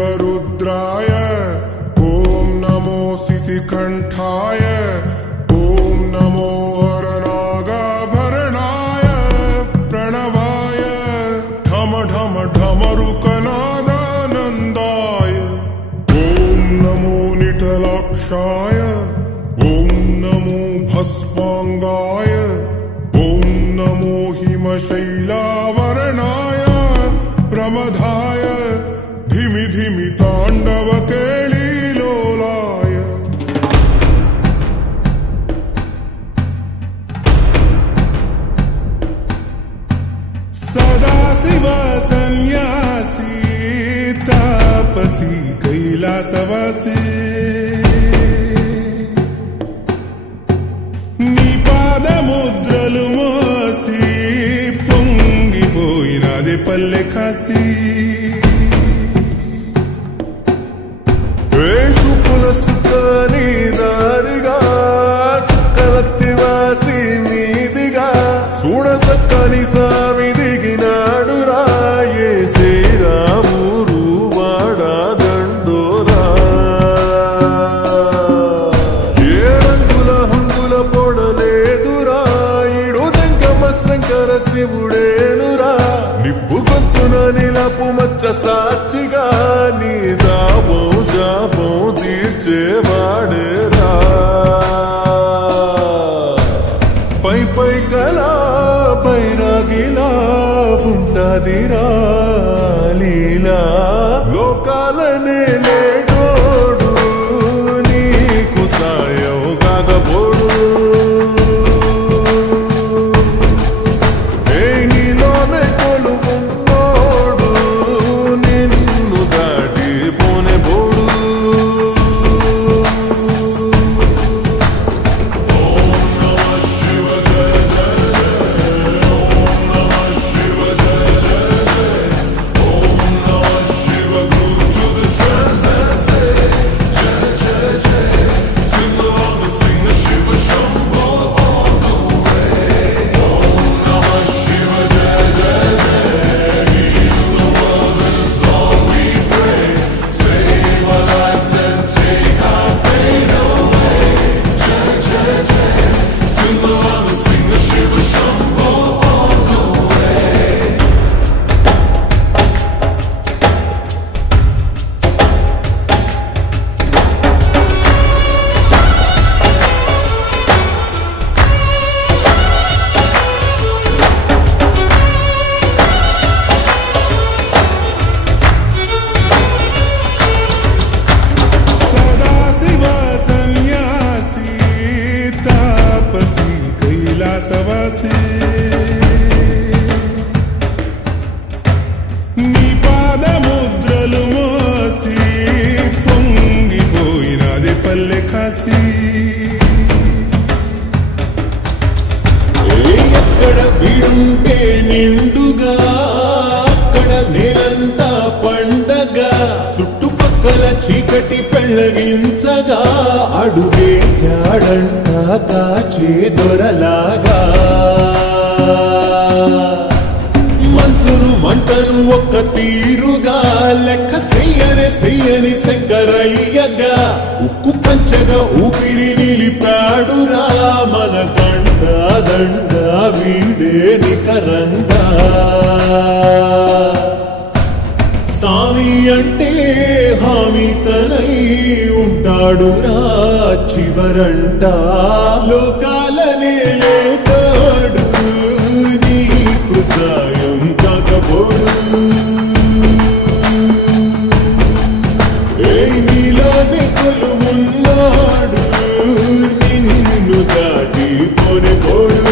शिवरुद्राय ॐ नमो सितिकण्ठाय ॐ नमो हरनागाभरणाय प्रणवाय ढम ढम ढमरुकनादानन्दाय ॐ नमो निटलाक्षाय ॐ नमो भस्मांगाय ॐ नमो हिमशैलावरणाय प्रमदाय धिमि धिमि ताण्डव केळीलोलाय सदाशिव सन्यासी तापसी कैलासवासी नी पादमुद्रलु मोसी పొంగిపోయినది పల్లె కాసి వేసుకుల సుఖాని దారిగా చుక్కలత్తివాసి మీదిగా చూడ సక్కని సామి దిగినాడు రాయే శ్రీరామురు వాడా దండోరా ఏ రంగుల హంగుల పొడలేదురా ఇడు దంకమ శంకర శివుడేనురా నిప్పు గొంతున నిలపు మచ్చ సాక్షిగా నీ దాపం శాపం తీర్చేవాడేరా పై పై కలా పైరాగిలా ఉంటాదిరా లీలా లోకాలనే లేటోడు నీకు సాయం కాకపోడు నీలోనే కొలువున్నోడు నిన్ను దాటి పోనే పోడు నీ పాదముద్రలు మోసి పొంగిపోయినది పల్లె కాసి ఎక్కడ వీడుంటే నిండుగా అక్కడ నేలంతా పండగ చుట్టుపక్కల చీకటి పెళ్ళగించగా అడుగేశాడంట కాచే దొరలాగా మనసును మంటను ఒక్క తీరుగా లెక్క చెయ్యని శంకరయ్యగా ఉక్కు పంచగా ఊపిరి నిలిపాడురా మన గండ దండ వీడే నికరంగా సామి అంటే హామీ తనై ఉంటాడురా చివరంట లోకాలనే లేటాడు నీకు సాయం కాకపోడు నీలోనే కొలువున్నాడు నిన్ను దాటి పోనే పోడు